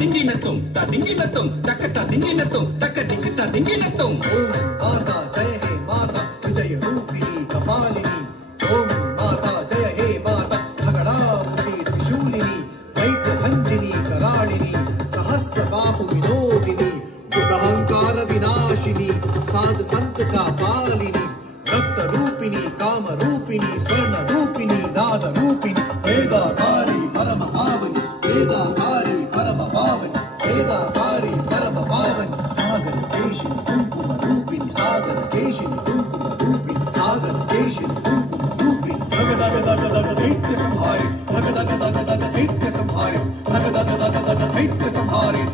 ದಿಂಗಿನತ್ತುಂ ದಿಂಗಿನತ್ತುಂ ತಕ್ಕ ದಿಂಗಿನತ್ತುಂ ತಕ್ಕ ದಿಂಗಿತ ದಿಂಗಿನತ್ತುಂ. ಓಂ ಮಾತಾ ಜಯ ಹೇ ಮಾತಾ ವಿಜಯ ರೂಪಿಣಿ ಕಪಾಲಿನಿ. ಓಂ ಮಾತಾ ಜಯ ಹೇ ಮಾತಾ ಖಗಡಾಮುಖಿ ತ್ರಿಶೂಲಿನಿ ದೈತ್ಯ ಭಂಜಿನಿ ಕರಾಳಿನಿ सहस्त्र बाहु विनोदिनी अहंकार विनाशिनी साध संत का पालिनी रक्त रूपिणी काम रूपिणी स्वर्ण रूपिणी नाद रूपिणी वेदाकारी परम पावनी वेदाकारी परम पावनी वेदाकारी परम पावनी सागर केशिनी कुंकुम रूपिणी सागर केशिनी कुंकुम रूपिणी सागर केशिनी कुंकुम रूपिणी धग धग धग धग दैत्य संहारे धग धग धग धग दैत्य संहारे धग धग धग धग दैत्य संहारे